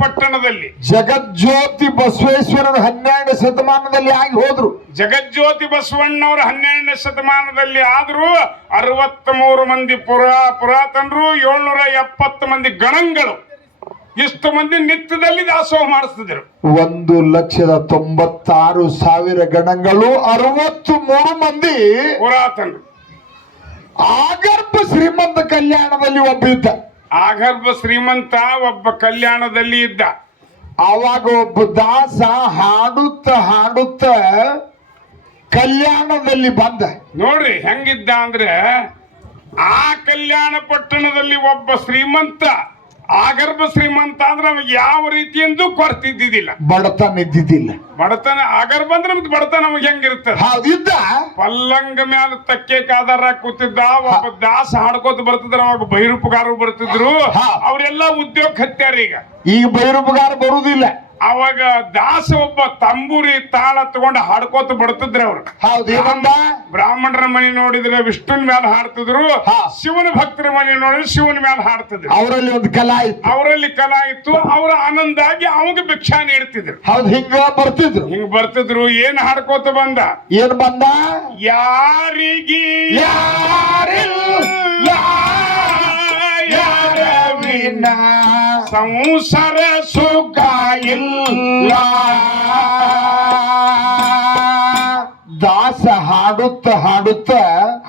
ಪಟ್ಟಣದಲ್ಲಿ ಜಗಜ್ಯೋತಿ ಬಸವೇಶ್ವರರು ಹನ್ನೆರಡು ಶತಮಾನದಲ್ಲಿ ಆಗಿ ಹೋದ್ರು. ಜಗಜ್ಯೋತಿ ಬಸವಣ್ಣವರು ಹನ್ನೆರಡನೇ ಶತಮಾನದಲ್ಲಿ ಆದರೂ ಅರವತ್ತ್ ಮೂರು ಮಂದಿ ಪುರಾ ಪುರಾತನರು ಏಳ್ನೂರ ಎಪ್ಪತ್ತು ಮಂದಿ ಗಣಗಳು ಇಷ್ಟು ಮಂದಿ ನಿತ್ಯದಲ್ಲಿ ದಾಸೋಹ ಮಾಡಿಸ್ತಿದ್ರು ಒಂದು ಲಕ್ಷದ ತೊಂಬತ್ತಾರು ಸಾವಿರ ಗಣಗಳು ಅರವತ್ತು ಮೂರು ಮಂದಿ ಪುರಾತನರು. ಆಗರ್ಭ ಶ್ರೀಮಂತ ಕಲ್ಯಾಣದಲ್ಲಿ ಒಬ್ಬ ಇದ್ದ. ಆಗರ್ಭ ಶ್ರೀಮಂತ, ಒಬ್ಬ ಕಲ್ಯಾಣದಲ್ಲಿ ಇದ್ದ. ಆವಾಗ ಒಬ್ಬ ದಾಸ ಹಾಡುತ್ತ ಹಾಡುತ್ತ ಕಲ್ಯಾಣದಲ್ಲಿ ಬಂದ. ನೋಡ್ರಿ ಹೆಂಗಿದ್ದ ಅಂದ್ರೆ, ಆ ಕಲ್ಯಾಣ ಪಟ್ಟಣದಲ್ಲಿ ಒಬ್ಬ ಶ್ರೀಮಂತ ಆಗರ್ಭ ಶ್ರೀಮಂತ ಅಂದ್ರೆ ನಮಗೆ ಯಾವ ರೀತಿಯಿಂದ ಕೊರತೆ ಇದ್ದಿದ್ದಿಲ್ಲ ಬಡತನ ಇದ್ದಿದ್ದಿಲ್ಲ. ಬಡತನ ಆಗರ್ಭ ಅಂದ್ರೆ ನಮ್ಗೆ ಬಡತನ ನಮಗೆ ಹೆಂಗಿರ್ತದೆ ಹೌದು ಇದ್ದ? ಪಲ್ಲಂಗ ಮ್ಯಾಲ ತಕ್ಕೆ ಕಾದಾರ ಕೂತಿದ್ದ ಒಬ್ಬ ದಾಸ ಹಾಡ್ಕೋತ ಬರ್ತಿದ್ರು ಅವಾಗ ಬೈರೂಪಗಾರರು ಬರ್ತಿದ್ರು. ಅವರೆಲ್ಲ ಉದ್ಯೋಗ ಹತ್ಯಾರ ಈಗ ಈಗ ಬೈರೂಪಗಾರ ಬರುವುದಿಲ್ಲ ಅವಾಗ ದಾಸ ಒಬ್ಬ ತಂಬೂರಿ ತಾಳ ತಗೊಂಡು ಹಾಡ್ಕೋತ ಬರ್ತಿದ್ರು ಅವ್ರು. ಬ್ರಾಹ್ಮಣರ ಮನೆ ನೋಡಿದ್ರೆ ವಿಷ್ಣುವಿನ ಮೇಲೆ ಹಾಡ್ತಿದ್ರು ಹಾ. ಶಿವನ ಭಕ್ತರ ಮನೆ ನೋಡಿದ್ರೆ ಶಿವನ ಮೇಲೆ ಹಾಡ್ತಿದ್ರು. ಅವರಲ್ಲಿ ಒಂದು ಕಲಾ ಇತ್ತು. ಅವರಲ್ಲಿ ಕಲಾ ಇತ್ತು ಅವರ ಆನಂದಾಗಿ ಅವಾಗ ಭಿಕ್ಷಾ ನೀಡ್ತಿದ್ರು. ಹೌದು ಹಿಂಗ ಬರ್ತಿದ್ರು. ಹಿಂಗ್ ಬರ್ತಿದ್ರು ಏನ್ ಹಾಡ್ಕೋತ ಬಂದ? ಏನ್ ಬಂದ? ಯಾರಿಗಿ? ಯಾರ ಸಂಸಾರ ಸುಖ ಇಲ್ಲ ದಾಸ ಹಾಡುತ್ತ ಹಾಡುತ್ತ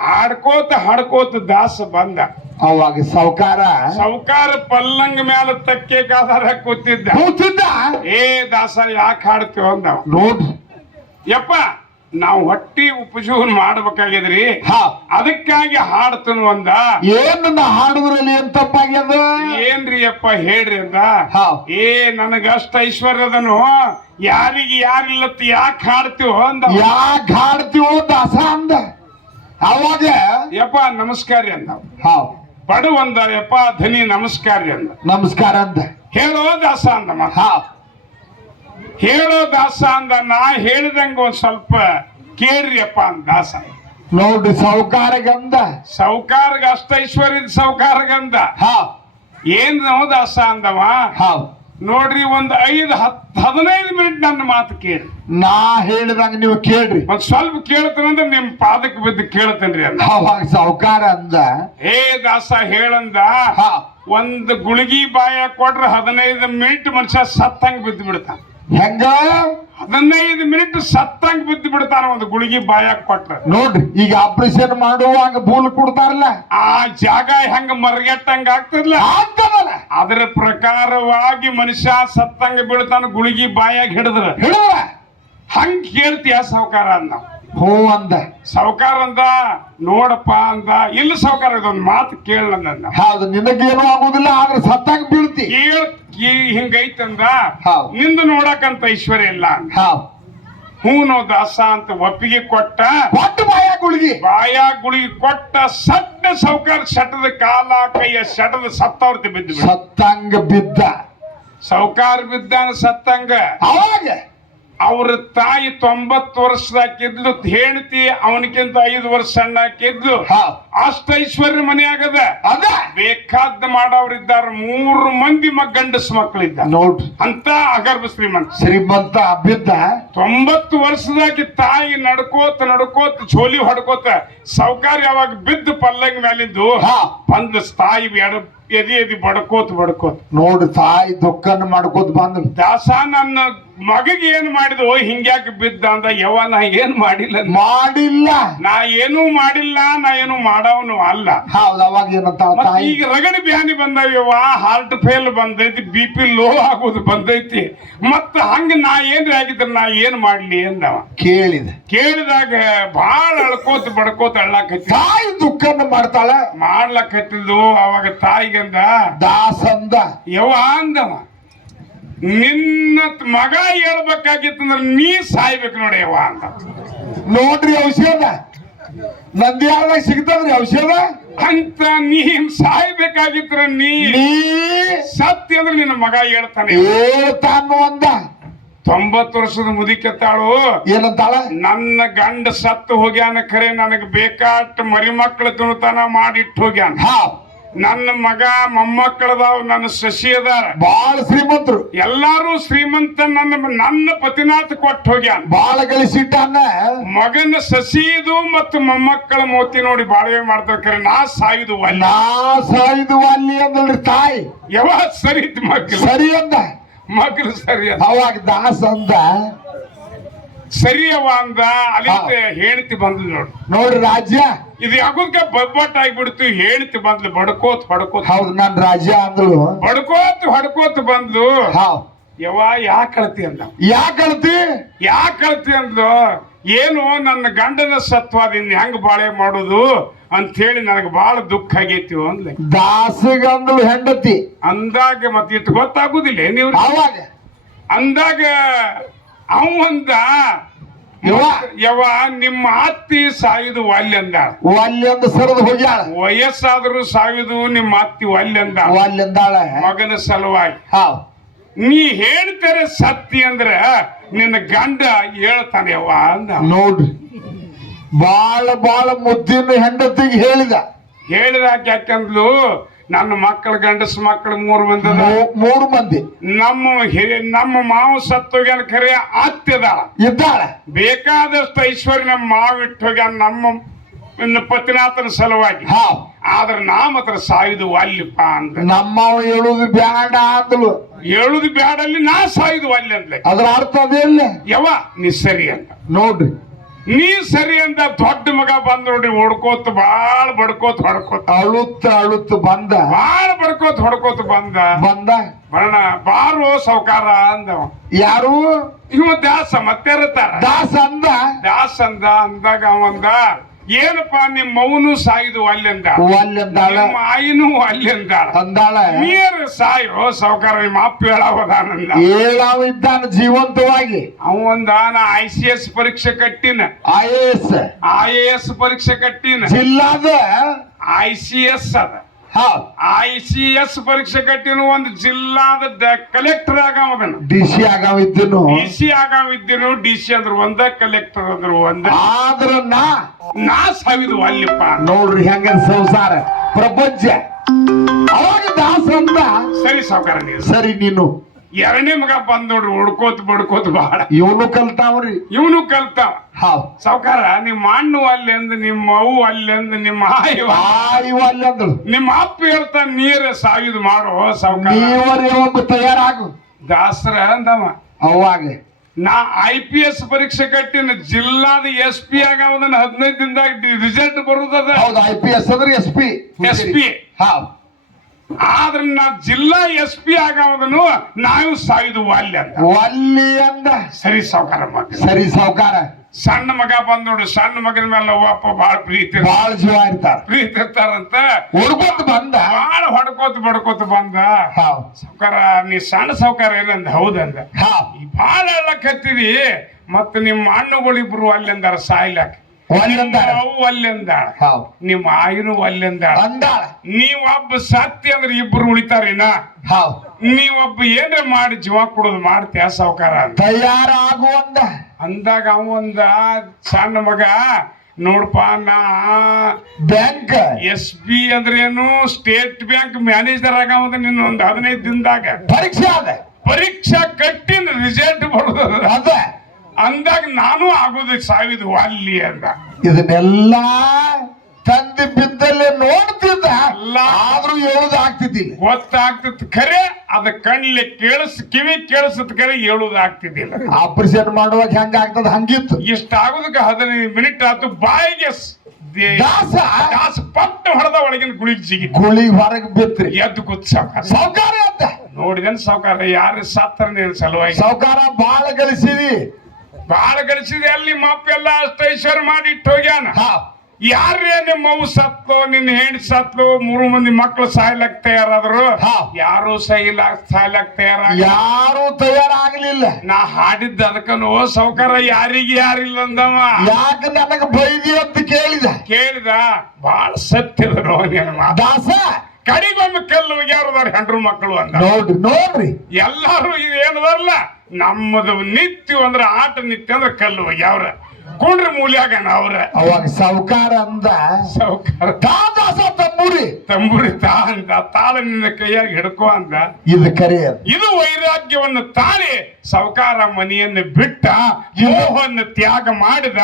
ಹಾಡ್ಕೋತ ಹಾಡ್ಕೋತ ದಾಸ ಬಂದ. ಅವಾಗ ಸೌಕಾರ ಸೌಕಾರ ಪಲ್ಲಂಗ ಮ್ಯಾಲ ತಕ್ಕೆ ಕಾದಾರ ಕೂತಿದ್ದ. ಕೂತಿದ್ದ? ಏ ದಾಸ ಯಾಕೆ ಹಾಡ್ತೀವ ಅಂದ ನೋಡ್ರಿ ಯಪ್ಪ. ನಾವು ಹೊಟ್ಟಿ ಉಪಜೀವನ ಮಾಡ್ಬೇಕಾಗಿದ್ರಿ. ಹಾ. ಅದಕ್ಕಾಗಿ ಹಾಡ್ತನು ಅಂದ. ಏನ್ ಹಾಡುದ್ರಲ್ಲಿ ಏನ್ ತಪ್ಪಾಗ್ಯದ? ಏನ್ರಿ ಅಪ್ಪ ಹೇಳ್ರಿ ಅಂದ ಹಾ. ಏ ನನಗಷ್ಟ ಐಶ್ವರ್ಯದನು ಯಾರಿಗೆ ಯಾರಿಲ್ಲತ್ತ ಯಾಕೆ ಹಾಡ್ತೀವೋ ಅಂದ ಯಾಕೆ ಹಾಡ್ತೀವೋ ದಾಸ ಅಂದ. ಅವಾಗ ಯಪ್ಪ ನಮಸ್ಕಾರ ಅಂದ ಬಡವಂದ ಯಪ್ಪ ಧನಿ ನಮಸ್ಕಾರ ಅಂದ. ನಮಸ್ಕಾರ ಅಂದ. ಹೇಳೋ ದಾಸ ಅಂದ ಹಾ. ಹೇಳೋ ದಾಸ ಅಂದ ನಾ ಹೇಳಿದಂಗ ಒಂದ್ ಸ್ವಲ್ಪ ಕೇಳ್ರಿಯಪ್ಪ ಅಂದ ದಾಸ. ನೋಡ್ರಿ ಸೌಕಾರಗಂದ ಸೌಕಾರಗ ಅಷ್ಟ ಐಶ್ವರ್ಯದ ಸೌಕಾರಗಂದ ಹಾ. ಏನ್ ನಾವು ದಾಸ ಅಂದವ? ಹಾ. ನೋಡ್ರಿ ಒಂದ್ ಐದ್ ಹತ್ ಹದಿನೈದು ಮಿನಿಟ್ ನನ್ನ ಮಾತು ಕೇಳಿ. ನಾ ಹೇಳಿದಂಗ ನೀವು ಕೇಳ್ರಿ. ಒಂದ್ ಸ್ವಲ್ಪ ಕೇಳ್ತಾನಂದ್ರೆ ನಿಮ್ ಪಾದಕ್ಕೆ ಬಿದ್ದು ಕೇಳ್ತೇನ್ರಿ ಅಂದ. ಅವಾಗ ಸಾವುಕಾರ ಅಂದ. ಏ ದಾಸ ಹೇಳಂದ ಹಾ. ಒಂದ್ ಗುಳಿಗಿ ಬಾಯ ಕೊಟ್ರ ಹದಿನೈದು ಮಿನಿಟ್ ಮನುಷ್ಯ ಸತ್ತಂಗ ಬಿದ್ದು ಬಿಡ್ತಾನ. ಹೆಂಗ? ಹದಿನೈದು ಮಿನಿಟ್ ಸತ್ತಂಗ್ ಬಿದ್ದು ಬಿಡ್ತಾನ ಒಂದು ಗುಳಿಗೆ ಬಾಯಾಗ ಕೊಟ್ಟ ನೋಡ್ರಿ ಈಗ ಆಪರೇಷನ್ ಮಾಡುವಾಗ ಭೂಲ್ ಕೊಡ್ತಾರಲ್ಲ? ಆ ಜಾಗ ಹೆಂಗ ಮರಗೆಟ್ಟಂಗ ಆಗ್ತದಲ್ಲ ಆಗ್ತದಲ್ಲ. ಅದರ ಪ್ರಕಾರವಾಗಿ ಮನುಷ್ಯ ಸತ್ತಂಗ ಬೀಳ್ತಾನ ಗುಳಿಗಿ ಬಾಯಾಗ ಹಿಡಿದ್ರ. ಹಿಡಿದ್ರ? ಹಂಗ ಕೇಳ್ತೀಯ ಸಾವುಕಾರ ಅಂದ. ಹ್ಞೂ ಅಂದ. ಸಾವುಕಾರ ಅಂದ ನೋಡಪ್ಪ ಅಂದ ಇಲ್ಲ ಸಾವುಕಾರ ಇದೊಂದು ಮಾತು ಕೇಳ ನನ್ನ ಹೌದು ನಿನಗೇನು ಆಗುದಿಲ್ಲ ಆದ್ರೆ ಸತ್ತಾಗ ಬೀಳ್ತಿ. ಹಿಂಗೈತಂದ. ಹೌದ್. ನಿಂದು ನೋಡಕಂತ ಐಶ್ವರ್ಯ ಇಲ್ಲ. ಹೂ. ನೋ ದಾಸ ಅಂತ ಒಪ್ಪಿಗೆ ಕೊಟ್ಟ. ಒಟ್ಟು ಬಾಯ ಗುಳಿಗಿ. ಬಾಯ ಗುಳಿಗೆ ಕೊಟ್ಟ ಸಟ್ಟ ಸಾವುಕಾರ ಸಟದ ಕಾಲ ಕೈಯ ಸಟದ ಸತ್ತವ್ರತೆ ಬಿದ್ದು ಸತ್ತಂಗ ಬಿದ್ದ. ಸಾವುಕಾರ ಬಿದ್ದಾನ ಸತ್ತಂಗ. ಅವಾಗ ಅವ್ರ ತಾಯಿ ತೊಂಬತ್ತು ವರ್ಷದಾಕಿದ್ಲು ಹೆಂಡತಿ ಅವನಕ್ಕಿಂತ ಐದು ವರ್ಷ ಸಣ್ಣಾಕಿದ್ಲು ಅಷ್ಟ ಐಶ್ವರ್ಯ ಮನೆ ಆಗದ. ಅದ. ಬೇಕಾದ ಮಾಡೋರಿದ್ದಾರ ಮೂರು ಮಂದಿ ಮ ಗಂಡಸ ಮಕ್ಕಳಿದ್ದ ನೋಡ್ರಿ. ಅಂತ ಅಗರ್ಭ ಶ್ರೀಮಂತ. ಶ್ರೀಮಂತ ಬಿದ್ದ ತೊಂಬತ್ತು ವರ್ಷದಾಗಿ ತಾಯಿ ನಡ್ಕೋತ ನಡ್ಕೋತ ಚೋಲಿ ಹೊಡ್ಕೋತ ಸೌಕರ್ಯ ಅವಾಗ ಬಿದ್ದು ಪಲ್ಲಂಗ ಮೇಲಿದ್ದು ಹಾ. ಬಂದ ತಾಯಿ ಎಡ ಎದಿ ಎದಿ ಬಡ್ಕೋತ್ ಬಡ್ಕೋತ್. ನೋಡು ತಾಯಿ ದುಃಖನ ಮಾಡ್ಕೋತ ಬಂದ್ರು ದಾಸ ನನ್ನ ಮಗಗೆ ಏನ್ ಮಾಡಿದ್ವು ಹಿಂಗ್ಯಾಕೆ ಬಿದ್ದ ಅಂದ ಯವ ನಾ ಏನ್ ಮಾಡಿಲ್ಲ ಮಾಡಿಲ್ಲ. ನಾ ಏನು ಮಾಡಿಲ್ಲ ನಾ ಏನು ಮಾಡವನು ಅಲ್ಲ. ಹೌದು ಅವಾಗ ಏನಂತ ಈಗ ರಗಡಿ ಬ್ಯಾನಿ ಬಂದವ್ಯವ ಹಾರ್ಟ್ ಫೇಲ್ ಬಂದೈತಿ ಬಿ ಪಿ ಲೋ ಆಗೋದು ಬಂದೈತಿ. ಮತ್ತ ಹಂಗ ನಾ ಏನ್ರಿ ಆಗಿದ್ರೆ ನಾ ಏನ್ ಮಾಡ್ಲಿ ಅಂದವ. ಕೇಳಿದ. ಕೇಳಿದಾಗ ಬಾಳ ಅಳ್ಕೋತ ಬಡ್ಕೋತ ಅಳ್ಳಾಕತ್ತಿ ತಾಯಿ ದುಃಖನ ಮಾಡ್ತಾಳ? ಮಾಡ್ಲಕತ್ತಿದ್ವು ಅವಾಗ ತಾಯಿಗಂದ ದಾಸಂದ. ಯವ ಅಂದವ. ನಿನ್ನ ಮಗ ಹೇಳ್ಬೇಕಾಗಿತ್ತಂದ್ರ ನೀ ಸಾಯ್ಬೇಕು ನೋಡಿ ಯವ್ವ ಅಂದ ನೋಡ್ರಿ ಔಷಧ. ನಂದ್ಯಾಳದಾಗ ಸಿಗ್ತದ್ರಿ ಔಷಧ? ಅಂತ ನೀನ್ ಸಾಯ್ಬೇಕಾಗಿತ್ರ ನೀ ಸತ್ಯ ಅಂದ್ರೆ ನಿನ್ನ ಮಗ ಹೇಳ್ತಾನೆ ಹೇಳ್ತಾನು ಅಂದ. ತೊಂಬತ್ತು ವರ್ಷದ ಮುದಿಕೆತ್ತಾಳು ಏನಂತಾಳ? ನನ್ನ ಗಂಡ ಸತ್ತು ಹೋಗ್ಯಾನ ಖರೆ ನನಗೆ ಬೇಕಾಟ್ ಮರಿ ಮಕ್ಕಳ ತುಣತನ ಮಾಡಿಟ್ಟು ಹೋಗ್ಯಾನ. ನನ್ನ ಮಗ ಮೊಮ್ಮಕ್ಕಳದಾವ್ ನನ್ನ ಸಸಿ ಅದಾರ. ಬಾಳ ಶ್ರೀಮಂತರು. ಎಲ್ಲಾರು ಶ್ರೀಮಂತ ನನ್ನ ನನ್ನ ಪತಿನಾಥ ಕೊಟ್ಟು ಹೋಗ್ಯಾನ. ಬಾಳ ಗಳಿಸಿಟ್ಟಾನ? ಮಗನ ಸಸಿದು ಮತ್ತು ಮೊಮ್ಮಕ್ಕಳ ಮೋತಿ ನೋಡಿ ಬಾಳ್ವೆ ಮಾಡ್ತಾರೆ ನಾ ಸಾಯುದು ನಾ ಸಾಯ್ದು ಅಲ್ಲಿ ಅಂದ್ರೆ ತಾಯಿ. ಯಾವ ಸರಿ ಮಕ್ಕಳು ಸರಿ ಅಂದ. ಮಕ್ಕಳು ಸರಿ. ಅವಾಗ ದಾಸ ಅಂದ. ಸರಿ ಅವ ಅಂದ ಅಲ್ಲಿ ಹೇಳ್ತಿ ಬಂದ್ಲು ನೋಡು. ನೋಡ್ರಿ ರಾಜ್ಯ. ಇದು ಯಾಕೋದ್ಕ ಬಬ್ಬಟ್ ಆಗ್ಬಿಡ್ತು ಹೇಳ್ತಿ ಬಂದ್ಲು ಬಡ್ಕೋತ್ ಹೊಡ್ಕೋತ್. ಹೌದು ನನ್ ರಾಜ್ಯ ಅಂದ್ರು ಬಡ್ಕೋತ್ ಹೊಡ್ಕೋತ್ ಬಂದ್ಲು. ಯವ ಯಾಕೆ ಕಳ್ತಿ ಅಂದ ಯಾಕೆ ಕಳ್ತಿ? ಯಾಕೆ ಕಳ್ತಿ ಅಂದ್ಲು? ಏನು ನನ್ನ ಗಂಡನ ಸತ್ವಾದಿಂದ ಹೆಂಗ್ ಬಾಳೆ ಮಾಡೋದು ಅಂತ ಹೇಳಿ ನನಗೆ ಬಹಳ ದುಃಖ ಆಗೈತಿ ಅಂದ್ಲೆ. ದಾಸಗಂದಳು ಹೆಂಡತಿ. ಅಂದಾಗ ಮತ್ತೆ ಇಟ್ಟು ಗೊತ್ತಾಗುದಿಲ್ಲ ನೀವು ಅವಾಗ ಅಂದಾಗ ಅವಂದ. ಯವ ನಿಮ್ಮ ಅತ್ತಿ ಸಾಯುದು ವಾಲ್ಯಂದ ವಾಲ್ಯಂದ ಸರದು ಹೋಗ್ಯಾಳ. ವಯಸ್ಸಾದ್ರೂ ಸಾಯುದು ನಿಮ್ಮ ಅತ್ತಿ ವಾಲ್ಯಂದ ವಾಲ್ಯಂದಾಳ ಮಗನ ಸಲುವಾಗಿ. ನೀ ಹೇಳ್ತಾರೆ ಸತ್ತಿ ಅಂದ್ರ ನಿನ್ನ ಗಂಡ ಹೇಳ್ತಾನೆ ಯವ್ವ ಅಂದ. ನೋಡ್ರಿ. ಬಾಳ ಬಾಳ ಮುದ್ದಿನ ಹೆಂಡತಿಗೆ ಹೇಳಿದ. ಹೇಳಿದ ಯಾಕಂದ್ಲು? ನನ್ನ ಮಕ್ಕಳ ಗಂಡಸ ಮಕ್ಕಳು ಮೂರು ಮಂದಿ ಮೂರು ಮಂದಿ. ನಮ್ಮ ನಮ್ಮ ಮಾವ ಸತ್ತೋಗ್ಯಾನ ಖರೆ ಅತ್ತಿದಾಳ ಇದ್ದಾಳ. ಬೇಕಾದಷ್ಟು ಐಶ್ವರ್ಯ ನಮ್ಮ ಮಾವ ಇಟ್ಟು ಹೋಗ್ಯಾನ ನಮ್ಮ ಇನ್ನು ಪತಿನಾಥನ ಸಲುವಾಗಿ. ಆದ್ರೆ ನಾ ಮಾತ್ರ ಸಾಯುದು ಅಲ್ಲಿಪ್ಪ ಅಂತ ನಮ್ಮ ಹೇಳುದು ಬ್ಯಾಡ ಅಂತಲು ಹೇಳುದು ಬ್ಯಾಡಲ್ಲಿ ನಾ ಸಾಯುದು ಅಲ್ಲಿ ಅಂದ್ಲೆ. ಅದ್ರ ಅರ್ಥ ಅದೇ ಯವ ನೀ ಸರಿ ಅಂತ. ನೋಡ್ರಿ. ನೀ ಸರಿ ಅಂದ ದೊಡ್ಡ ಮಗ ಬಂದ್ ನೋಡಿ ಹೊಡ್ಕೋತ ಬಾಳ್ ಬಡ್ಕೋತ ಹೊಡ್ಕೋತ. ಅಳುತ್ತ ಅಳುತ್ತ ಬಂದ. ಬಾಳ್ ಬಡ್ಕೋತ ಹೊಡ್ಕೋತ ಬಂದ. ಬಂದ. ಬರಣ ಬಾರೋ ಸೌಕಾರ ಅಂದವ. ಯಾರು? ಇವ ದಾಸ ಮತ್ತೆ ಇರ್ತಾರ ದಾಸ ಅಂದ. ದಾಸ ಅಂದ ಅಂದಾಗ ಅವಂದ ಏನಪ್ಪಾ ನಿಮ್ಮ ಮೌನು ಸಾಯುದು ಅಲ್ಲಿ ಅಂದ ಅಲ್ಲಿ ಅಂದಾಳ ನಿಮ್ಮ ಆಯಿನೂ ಅಲ್ಲಿ ಅಂದಾಳ. ನೀರ್ ಸಾಯೋ ಸಾವುಕಾರ ನಿಮ್ಮ ಅಪ್ಪ ಹೇಳಾವದಾನಂದ. ಹೇಳಾವ ಇದ್ದಾನ ಜೀವಂತವಾಗಿ. ಅವಂದ ನಾ ಐ ಸಿ ಎಸ್ ಪರೀಕ್ಷೆ ಕಟ್ಟಿನ. I A S I A S ಪರೀಕ್ಷೆ ಕಟ್ಟಿನ. ಜಿಲ್ಲಾದ ಐ ಸಿ ಎಸ್ ಅದ. ಐ ಸಿ ಎಸ್ ಪರೀಕ್ಷೆ ಕಟ್ಟಿನ ಒಂದು ಜಿಲ್ಲಾದ ಕಲೆಕ್ಟರ್ ಆಗಾವ ಡಿ ಸಿ ಆಗವ ಇದ್ದನು ಡಿ ಸಿ ಆಗವಿದ್ದೀನು ಡಿ ಸಿ ಅಂದ್ರ ಒಂದ ಕಲೆಕ್ಟರ್ ಅಂದ್ರ ಒಂದ. ಆದ್ರ ನಾ ನಾ ಸಾವಿದು ಅಲ್ಲಿಪ್ಪ. ನೋಡ್ರಿ ಹೆಂಗ ಸಂಸಾರ. ಪ್ರಪಂಚ. ಅವಾಗ ದಾಸ ಅಂದ ಸರಿ ಸಾವುಕಾರ ಸರಿ ನೀನು. ಎರಡನೇ ಮಗ ಬಂದ್ ನೋಡ್ರಿ ಹುಡ್ಕೋತ್ ಬಡ್ಕೋತ್ ಬಹಳ ಇವನು ಕಲ್ತಾವ್ರಿ. ಇವನು ಕಲ್ತಾವ ಹೌದ್ ಸಾವುಕಾರ ನಿಮ್ಮ ಅಣ್ಣು ಅಲ್ಲಿ ಅಂದ್ ನಿಮ್ಮ ಅವು ಅಲ್ಲಿ ಅಂದ್ ನಿಮ್ಮ ಆಯಿ ಆ ಇವ ಅಲ್ಲಿ ಅಂದಳು. ನಿಮ್ಮ ಅಪ್ಪ ಹೇಳ್ತಾನ ನೀರ ಸಾವಿದು ಮಾಡೋ ಸಾವುಕಾರ. ತಯಾರಾಗು. ದಾಸರ ಅಂದವ. ಅವಾಗ. ನಾ ಐ ಪಿ ಎಸ್ ಪರೀಕ್ಷೆ ಕಟ್ಟಿನ ಜಿಲ್ಲಾದ ಎಸ್ ಪಿ ಆಗ ಹದಿನೈದು ದಿನದಾಗ ರಿಸಲ್ಟ್ ಬರುದದ? ಹೌದು ಐ ಪಿ ಎಸ್ ಅಂದ್ರೆ ಎಸ್ ಪಿ SP. ಹೌದ್ ಆದ್ರ ನಾ ಜಿಲ್ಲಾ ಎಸ್ ಪಿ ಆಗೋದನ್ನು ನಾವು ಸಾಯ್ದು ಅಲ್ಲಿ ಅಂತ. ಒಲ್ಲಿ ಅಂದ. ಸರಿ ಸಾವುಕಾರ ಮಗ ಸರಿ ಸಾವುಕಾರ. ಸಣ್ಣ ಮಗ ಬಂದ್ ನೋಡು ಸಣ್ಣ ಮಗನ ಮೇಲೆ ಅವ್ವಪ್ಪ ಬಾಳ ಪ್ರೀತಿ ಬಾಳ ಜೀವ ಇರ್ತಾರ. ಪ್ರೀತಿ ಇರ್ತಾರಂತ. ಹುಡ್ಕೊಂಡ್ ಬಂದ. ಬಾಳ ಹೊಡ್ಕೋತ ಬಡ್ಕೋತ ಬಂದ. ಹೌದ್ ಸಾವುಕಾರ ನೀ ಸಣ್ಣ ಸಾವುಕಾರ ಏನಂದ? ಹೌದಂದ. ಬಾಳ ಈ ಬಾಳ ಹೇಳಕತ್ತಿದಿ ಮತ್ತ ನಿಮ್ಮ ಅಣ್ಣಗಳಿಬ್ರು ಅಲ್ಲಿಂದಾರ ಸಾಯ್ಲಾಕೆ ಅಂದಾರ ಹೌದ್. ನಿಮ್ಮ ಆಯಿನು ಅಲ್ಲಿಂದಾಳ. ಅಂದಾಳ. ನೀವ್ ಒಬ್ಬ ಸತ್ಯ ಅಂದ್ರೆ ಇಬ್ರು ಉಳಿತಾರೇನ? ನೀವೊಬ್ಬ ಏನ್ರ ಮಾಡಿ ಜೀವ ಕೊಡೋದು ಮಾಡ್ತೀಯ ಸಾವುಕಾರ ಅಂತ. ತಯಾರಾಗು ಅಂದ ಅಂದಾಗ ಅವ ಒಂದ ಸಣ್ಣ ಮಗ. ನೋಡ್ಪ ನಾ ಬ್ಯಾಂಕ್. ಎಸ್ ಬಿ ಅಂದ್ರೆ ಏನು ಸ್ಟೇಟ್ ಬ್ಯಾಂಕ್ ಮ್ಯಾನೇಜರ್ ಆಗವದ ನಿನ್ನ ಒಂದು ಹದಿನೈದು ದಿನದಾಗ. ಪರೀಕ್ಷೆ ಅದ ಪರೀಕ್ಷಾ ಕಟ್ಟಿನ ರಿಸಲ್ಟ್ ಬರೋದ. ಅದ. ಅಂದಾಗ ನಾನು ಆಗೋದಕ್ಕೆ ಸಾವಿದ ಅಲ್ಲಿ ಅಂದ. ಇದನ್ನೆಲ್ಲ ತಂದೆ ಬಿದ್ದಲ್ಲೇ ನೋಡ್ತಿದ್ದ. ಆದ್ರೂ ಹೇಳುದು ಆಗ್ತಿದ್ದಿಲ್ಲ ಗೊತ್ತಾಗ್ತಿತ್ತು ಖರೆ ಅದ ಕಣ್ಲಿ ಕೇಳಿಸ್ ಕಿವಿ ಕೇಳಿಸತ್ ಖರೆ ಹೇಳುದಾಗ್ತಿದ್ದಿಲ್ಲ. ಆಪರೇಷನ್ ಮಾಡುವಾಗ ಹೆಂಗ ಆಗ್ತದ ಹಂಗಿತ್ತು. ಇಷ್ಟ ಆಗೋದಕ್ಕೆ ಹದಿನೈದು ಮಿನಿಟ್ ಆತು ಬಾಯಿಗೆ ದಾಸ. ದಾಸ ಪಟ್ಟು ಹೊಡೆದ ಒಳಗಿನ ಗುಳಿ ಸಿಗಿ ಗುಳಿ ಹೊರಗೆ ಬಿತ್ರಿ. ಎದ್ದು ಕೂತ್ ಸಾವುಕಾರ. ಸಾವ್ಕಾರ ಅಂತ. ನೋಡಿದನ್ ಸಾವುಕಾರ? ಯಾರು ಸತ್ತರ ನೀನು ಸಲುವಾಗಿ? ಸಾವ್ಕಾರ ಬಾಳ ಗಳಿಸಿದಿ. ಬಾಳ ಗಳಿಸಿದೆ ಅಲ್ಲಿ ಮಪ್ಪ ಎಲ್ಲ ಅಷ್ಟ ಐಶ್ವರ್ಯ ಮಾಡಿ ಇಟ್ಟು ಹೋಗ್ಯಾನ. ಹಾ ಯಾರೇ ನಿಮ್ಮ ಮಗು ಸತ್ಲು ನಿನ್ನ ಹೆಣ್ ಸತ್ಲು ಮೂರು ಮಂದಿ ಮಕ್ಕಳು ಸಾಯ್ಲಕ್ ತಯಾರಾದ್ರು? ಹಾ. ಯಾರು ಸೈಲ ಸಾಯ್ಲಕ್ ತಯಾರ ಯಾರು ತಯಾರಾಗ್ಲಿಲ್ಲ. ನಾ ಹಾಡಿದ್ದ ಅದಕ್ಕನು ಸೌಕರ ಯಾರಿಗೆ ಯಾರಿಲ್ಲ ಅಂದವ ಯಾಕ ನನಗ ಬೈದಿ ಅಂತ ಕೇಳಿದ. ಕೇಳಿದ ಬಾಳ ಸತ್ತಿದ್ರು ನಿನ್ನ ಮಾತು ದಾಸ. ಕಡಿಗೊಮ್ಮೆ ಕಲ್ಲು ಯಾರು ಹೆಂಡ್ರು ಮಕ್ಕಳು ಅಂದ. ನೋಡ್ರಿ ನೋಡ್ರಿ. ಎಲ್ಲಾರು ಇದು ಏನದಲ್ಲ ನಮ್ಮದು ನಿತ್ಯ ಅಂದ್ರೆ ಆಟ ನಿತ್ಯ ಅಂದ್ರೆ ಕಲ್ಲು ಯಾವ್ರ ಕುಂಡ್ರ ಮೂಲ್ಯಾಗ ಅವ್ರ. ಅವಾಗ ಸಾವುಕಾರ ಅಂದ ಸಾವುಕಾರ. ತಾದಾಸ ತಂಬೂರಿ. ತಂಬೂರಿ ತಾ ಅಂದ ತಾಳ ನಿನ್ನ ಕೈಯಾಗಿ ಹಿಡ್ಕೋ ಅಂದ. ಇದು ಕರೆಯ ಇದು ವೈರಾಗ್ಯವನ್ನು ತಾಳಿ ಸಾವುಕಾರ ಮನೆಯನ್ನು ಬಿಟ್ಟ ಮೋಹವನ್ನು ತ್ಯಾಗ ಮಾಡಿದ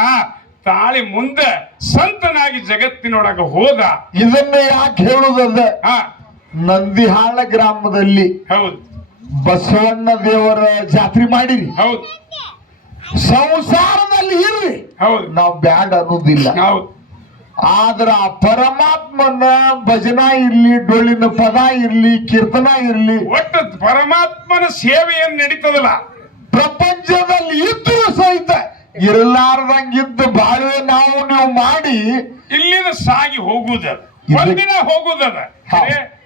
ತಾಳಿ ಮುಂದೆ ಸಂತನಾಗಿ ಜಗತ್ತಿನೊಳಗ ಹೋದ. ಇದನ್ನ ಯಾಕೆ ಹೇಳುದದ? ಹ. ನಂದಿಹಾಳ ಗ್ರಾಮದಲ್ಲಿ ಹೌದು. ಬಸವಣ್ಣ ದೇವರ ಜಾತ್ರೆ ಮಾಡಿರಿ. ಹೌದು. ಸಂಸಾರದಲ್ಲಿ ಇರ್ರಿ. ಹೌದು. ನಾವು ಬ್ಯಾಡ್ ಅನ್ನೋದಿಲ್ಲ. ಹೌದು. ಆದ್ರ ಆ ಪರಮಾತ್ಮನ ಭಜನಾ ಇರ್ಲಿ ಡೊಳ್ಳಿನ ಪದ ಇರ್ಲಿ ಕೀರ್ತನ ಇರ್ಲಿ ಒಟ್ಟು ಪರಮಾತ್ಮನ ಸೇವೆಯನ್ನು ನಡೀತದಲ್ಲ. ಪ್ರಪಂಚದಲ್ಲಿ ಇದ್ದು ಸಹಿತ ಇರಲಾರ್ದಂಗಿದ್ದು ಬಾಳುವೆ ನಾವು ನೀವು ಮಾಡಿ ಇಲ್ಲಿನ ಸಾಗಿ ಹೋಗುವುದದ ಒಂದಿನ ಹೋಗುವುದದ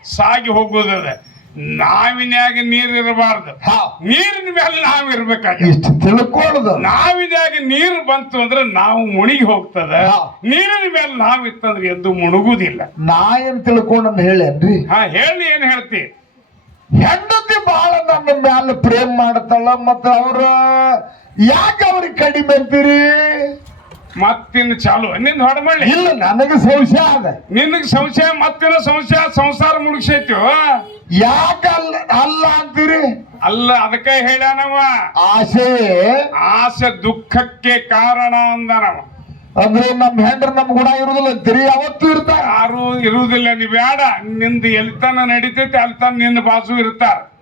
ಸಾಗಿ ಹೋಗುದದ. ನಾವಿನ್ಯಾಗ ನೀರ್ ಇರಬಾರ್ದು. ಹಾ. ನೀರಿನ ಮೇಲೆ ನಾವ್ ಇರ್ಬೇಕಾಗಿ ಇಷ್ಟು ತಿಳ್ಕೊಳ್ಳೋದು. ನಾವಿನ್ಯಾಗ ನೀರು ಬಂತು ಅಂದ್ರೆ ನಾವು ಮುಣಿಗಿ ಹೋಗ್ತದ. ನೀರಿನ ಮೇಲೆ ನಾವ್ ಇತ್ತಂದ್ರೆ ಎದ್ದು ಮುಣುಗುದಿಲ್ಲ. ನಾ ಏನ್ ತಿಳ್ಕೊಂಡ್ ಹೇಳೇನ್ರಿ? ಹಾ ಹೇಳಿ ಏನ್ ಹೇಳ್ತಿ? ಹೆಂಡತಿ ಬಹಳ ನನ್ನ ಮ್ಯಾಲ ಪ್ರೇಮ್ ಮಾಡ್ತಾಳ ಮತ್ತ ಅವ್ರ ಯಾಕೆ ಅವ್ರಿಗೆ ಕಡಿಮೆ ಅಂತೀರಿ? ಮತ್ತಿನ್ ಚಾಲು. ನಿಂದ ಹೊಡಮಳ್ಳಿ ಇಲ್ಲ ನನಗೆ ಸಂಶಯ ಅದ. ನಿನಗ್ ಸಂಶಯ ಮತ್ತಿನ ಸಂಶಯ ಸಂಸಾರ ಮುಡಿಸೈತಿ ಯಾಕೆ ಅಲ್ಲ ಅಲ್ಲ ಅಂತೀರಿ? ಅಲ್ಲ ಅದಕ್ಕೆ ಹೇಳ್ಯಾನವ. ಆಸೆ. ಆಸೆ ದುಃಖಕ್ಕೆ ಕಾರಣ ಅಂದನವ. ಅಂದ್ರೆ ನಮ್ ಹೆಂಡ್ರ ನಮ್ ಗುಣ ಇರುದಿಲ್ಲ ತಿರಿ ಅವತ್ತು ಇರ್ತಾರ. ಯಾರು ಇರುವುದಿಲ್ಲ ನೀ ಬೇಡ ನಿಂದು ಎಲ್ತನ ನಡೀತೈತಿ ಅಲ್ತನ ನಿನ್ನ ಬಾಸು ಇರ್ತಾರ.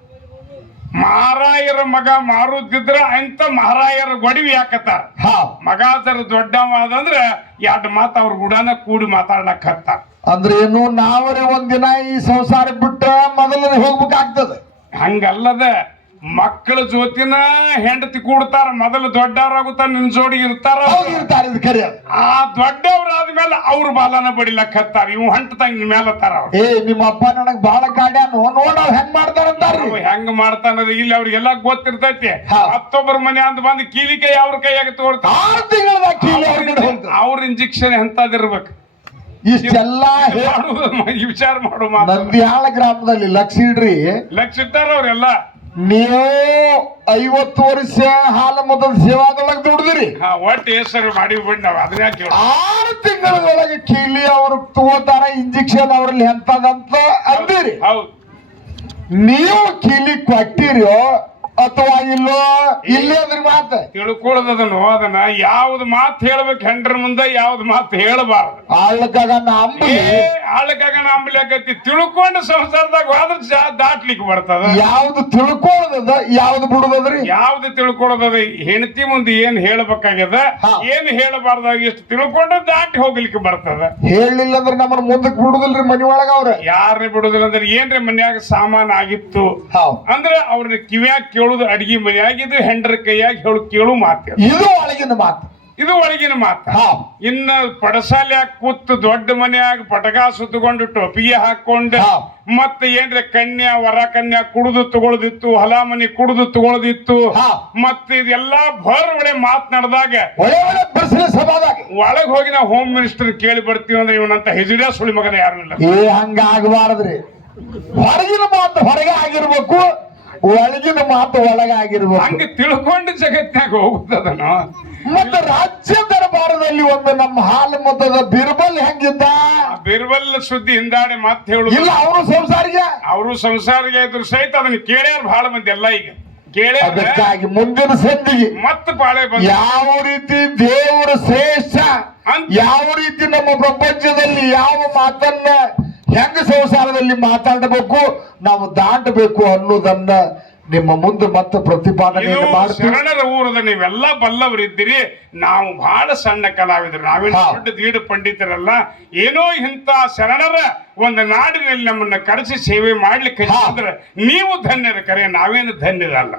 ಮಹಾರಾಯರ ಮಗ ಮಾರುತ್ತಿದ್ರ ಅಂತ ಮಹಾರಾಯರ ಗೊಡವಿ ಹಾಕತ್ತಾರ. ಹಾ. ಮಗ ಜರ ದೊಡ್ಡವ ಅದಂದ್ರ ಎರಡು ಮಾತು ಅವ್ರ ಗುಡನ ಕೂಡಿ ಮಾತಾಡಕ್ ಹತ್ತಾರ. ಅಂದ್ರೆ ಏನು ನಾವರೇ ಒಂದಿನ ಈ ಸಂಸಾರ ಬಿಟ್ಟ ಮೊದಲನೇ ಹೋಗ್ಬೇಕಾಗ್ತದೆ. ಹಂಗಲ್ಲದ ಮಕ್ಕಳ ಜೊತಿನ ಹೆಂಡತಿ ಕೂಡ್ತಾರ ಮೊದಲು ದೊಡ್ಡವರಾಗುತ್ತಾರ ನಿನ್ ಜೋಡಿ ಇರ್ತಾರ. ಆ ಇರ್ತಾರೆ ಇದು ಕರೆ. ಅದು. ಆ ದೊಡ್ಡವರಾದ್ಮೇಲೆ ಅವ್ರ ಬಾಲನ ಬಡಿಲಕ್ಕತ್ತಾರ ಇವ್ ಹಂಟದಂಗ್ ತಂಗ ಮೇಲತ್ತಾರ ಅವ್ರು. ಏ ನಿಮ್ಮ ಅಪ್ಪ ನನಗ್ ಬಹಳ ಕಾಡ ನೋಡ ಹೆಂಗ್ ಮಾಡ್ತಾರ ಅವ ಹೆಂಗ್ ಮಾಡ್ತಾನದ ಇಲ್ಲಿ ಅವ್ರಿಗೆಲ್ಲ ಗೊತ್ತಿರ್ತೈತಿ. ಹಾ. ಮತ್ತೊಬ್ಬರ ಮನೆ ಅಂತ ಬಂದು ಕೀಲಿ ಕೈ ಅವ್ರ ಕೈಯಾಗ ತೋರ್ತಾರ. ಆರು ತಿಂಗಳದಾಗ ಕೀಲಿ ಹೊರಗಡೆ ಅವ್ರ ಇಂಜೆಕ್ಷನ್ ಎಂತದಿರ್ಬೇಕು ಇಷ್ಟೆಲ್ಲಾ ಹೇ- ಮಾಡುದು ವಿಚಾರ ಮಾಡು ಮಾತು. ನಂದಿಹಾಳ ಗ್ರಾಮದಲ್ಲಿ ಲಕ್ಷ ಇಡ್ರಿ ಲಕ್ಷ ಇಟ್ಟಾರ ಅವ್ರೆಲ್ಲ ನೀವು ಐವತ್ತು ವರ್ಷ ಹಾಲ ಮೊದಲ ಸೇವಾದೊಳಗೆ ದುಡಿದಿರಿ. ಒಟ್ಟು ಹೆಸರು ಮಾಡಿ ನಾವ್ ಅದನ್ನ ಆರು ತಿಂಗಳೊಳಗೆ ಕೀಲಿ ಅವರು ತಗೋತಾರ ಇಂಜೆಕ್ಷನ್ ಅವ್ರಲ್ಲಿ ಎಂತದಂತ ಅಂದಿರಿ. ಹೌದು. ನೀವು ಕೀಲಿ ಕೊಟ್ಟಿರೋ ಅಥವಾ ಇಲ್ಲೋ? ಇಲ್ಲೇ ಅದ್ರ ಮಾತ. ತಿಳ್ಕೊಳ್ಳೋದನ್ನು ಅದನ್ನ? ಯಾವ್ದು ಮಾತು ಹೇಳ್ಬೇಕು ಹೆಂಡ್ರ ಮುಂದೆ ಯಾವ್ದು ಮಾತು ಹೇಳಬಾರ್ದು. ಆಳ್ಕಾಗ ನಂಬಿ ಆಳ್ಕಾಗ ನಂಬಲಿ ಆಗತ್ತಿ ತಿಳ್ಕೊಂಡು ಸಂಸಾರದಾಗ ಹೋದ್ರ ದಾಟ್ಲಿಕ್ಕೆ ಬರ್ತದ. ಯಾವ್ದು ತಿಳ್ಕೊಳ್ಳೋದದ ಯಾವ್ದು ಬಿಡುದದ್ರಿ? ಯಾವ್ದು ತಿಳ್ಕೊಳ್ಳೋದದ? ಹೆಂಡತಿ ಮುಂದೆ ಏನ್ ಹೇಳ್ಬೇಕಾಗ್ಯದ. ಏನ್ ಹೇಳಬಾರ್ದಾಗ ಎಷ್ಟು ತಿಳ್ಕೊಂಡು ದಾಟಿ ಹೋಗ್ಲಿಕ್ಕೆ ಬರ್ತದ? ಹೇಳಿಲ್ಲ ಅಂದ್ರೆ ನಮ್ಮ ಮುಂದಕ್ಕೆ ಬಿಡುದಿಲ್ರಿ ಮನಿ ಒಳಗ ಅವ್ರ. ಯಾರನ್ನ ಬಿಡುದಿಲ್ಲ ಅಂದ್ರೆ ಏನ್ರಿ ಮನ್ಯಾಗ ಸಾಮಾನ್ ಆಗಿತ್ತು? ಅಂದ್ರೆ ಅವ್ರನ್ನ ಕಿವ್ಯಾಗ ಕೇಳುದು ಅಡಿಗೆ ಮನೆಯಾಗಿದ್ದು ಹೆಂಡ್ರ ಕೈಯಾಗ ಹೇಳು ಕೇಳು ಮಾತು ಇದು ಒಳಗಿನ ಮಾತು. ಇದು ಒಳಗಿನ ಮಾತು. ಹಾ. ಇನ್ನ ಪಡಸಾಲ್ಯಾಗ ಕೂತು ದೊಡ್ಡ ಮನೆಯಾಗ ಪಟಕ ಸುತ್ತಕೊಂಡು ಟೊಪಿಗೆ ಹಾಕೊಂಡು ಮತ್ತ ಏನ್ರ ಕನ್ಯಾ ವರ ಕನ್ಯಾ ಕುಡಿದು ತಗೊಳ್ದಿತ್ತು ಹೊಲ ಮನಿ ಕುಡಿದು ತಗೊಳ್ದಿತ್ತು ಮತ್ತ ಮತ್ತೆ ಇದೆಲ್ಲಾ ಭರ್ ಒಳ್ಳೆ ಮಾತನಾಡಿದಾಗ ಒಳಗ್ ಹೋಗಿ ನಾವು ಹೋಮ್ ಮಿನಿಸ್ಟರ್ ಕೇಳಿ ಬರ್ತೀವಿ ಅಂದ್ರೆ ಇವನಂತ ಹೆಜುಡಿಯ ಸುಳಿ ಮಗನ ಯಾರು ಇಲ್ಲ. ಏ ಹಂಗ ಆಗಬಾರದ್ರಿ. ಹೊರಗಿನ ಮಾತು ಹೊರಗೆ ಆಗಿರ್ಬೇಕು. ಒಳಗಿನ ಮಾತು ಒಳಗಾಗಿರ್ಬೋದು ಹಂಗೆ ತಿಳ್ಕೊಂಡು ಜಗತ್ನಾಗ ಹೋಗುತ್ತದನು ಮತ್ತೆ ರಾಜ್ಯ ದರಬಾರದಲ್ಲಿ ಒಂದು ನಮ್ಮ ಹಾಲು ಮೊತ್ತದ ಬಿರ್ಬಲ್ ಹೆಂಗಿದ್ದ? ಬಿರ್ಬಲ್ ಸುದ್ದಿ ಹಿಂದಾಡೆ ಮಾತು ಹೇಳು ಇಲ್ಲ ಅವರು ಸಂಸಾರಿಗೆ. ಅವರು ಸಂಸಾರಿಗೆ ಇದ್ರು ಸಹಿತ ಅದನ್ನ ಕೇಳ್ಯಾರ ಬಹಳ ಮಂದಿ ಎಲ್ಲ ಈಗ. ಅದಕ್ಕಾಗಿ ಮುಂದಿನ ಸಂದಿಗೆ ಮತ್ತೆ ಪಾಳೆ ಬಂದ. ಯಾವ ರೀತಿ ದೇವರು ಶ್ರೇಷ್ಠ ಯಾವ ರೀತಿ ನಮ್ಮ ಪ್ರಪಂಚದಲ್ಲಿ ಯಾವ ಮಾತನ್ನ ಹೆಂಗ ಸಂಸಾರದಲ್ಲಿ ಮಾತಾಡಬೇಕು ನಾವು ದಾಟಬೇಕು ಅನ್ನೋದನ್ನ ನಿಮ್ಮ ಮುಂದೆ ಮತ್ತೆ ಪ್ರತಿಪಾದನೆ ಪ್ರತಿಪಾದನೆಯನ್ನು ಮಾಡ್ತೀವಿ. ಶರಣರ ಊರದ ನೀವೆಲ್ಲ ಬಲ್ಲವರಿದ್ದೀರಿ. ನಾವು ಬಹಳ ಸಣ್ಣ ಕಲಾವಿದರು. ನಾವೇನು ದೊಡ್ಡ ದೀಡು ಪಂಡಿತರಲ್ಲ. ಏನೋ ಇಂಥ ಶರಣರ ಒಂದು ನಾಡಿನಲ್ಲಿ ನಮ್ಮನ್ನ ಕರೆಸಿ ಸೇವೆ ಮಾಡ್ಲಿಕ್ಕೆ ಕಲಿಸಿದ್ರೆ ನೀವು ಧನ್ಯರ ಕರೆ ನಾವೇನು ಧನ್ಯರಲ್ಲ.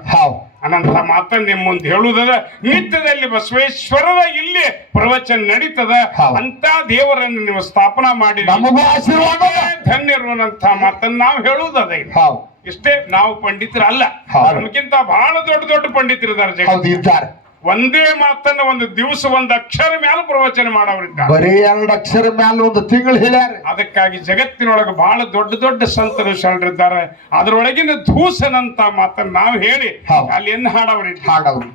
ಅನಂತ ಮಾತನ್ನ ನಿಮ್ಮ ಮುಂದೆ ಹೇಳುವುದದ ನಿತ್ಯದಲ್ಲಿ ಬಸವೇಶ್ವರರ ಇಲ್ಲಿ ಪ್ರವಚನ ನಡೀತದ ಅಂತ ದೇವರನ್ನು ನೀವು ಸ್ಥಾಪನಾ ಮಾಡಿ ಧನ್ಯರು ಅನ್ನಂತ ಮಾತನ್ನ ನಾವು ಹೇಳುವುದದ ಇಷ್ಟೇ ನಾವು ಪಂಡಿತರಲ್ಲ. ಅಲ್ಲ ನಮ್ಗಿಂತ ಬಹಳ ದೊಡ್ಡ ದೊಡ್ಡ ಪಂಡಿತರಿದ್ದಾರೆ ಇದ್ದಾರೆ. ಒಂದೇ ಮಾತನ್ನ ಒಂದು ದಿವಸ ಒಂದು ಅಕ್ಷರ ಮೇಲೆ ಪ್ರವಚನ ಮಾಡೋರಿದ್ದಾರೆ ಬರೀ ಎರಡು ಅಕ್ಷರ ಮ್ಯಾಲ ಒಂದು ತಿಂಗಳು ಹೇಳ್ಯಾರ. ಅದಕ್ಕಾಗಿ ಜಗತ್ತಿನೊಳಗೆ ಬಹಳ ದೊಡ್ಡ ದೊಡ್ಡ ಸಂತರು ಶರಣರಿದ್ದಾರೆ. ಅದರೊಳಗಿನ ಧೂಸನಂತ ಮಾತನ್ನ ನಾವು ಹೇಳಿ. ಅಲ್ಲಿ ಎನ್ ಹಾಡವರಿದ್ದಾರೆ? ಹಾಡವ್ರು.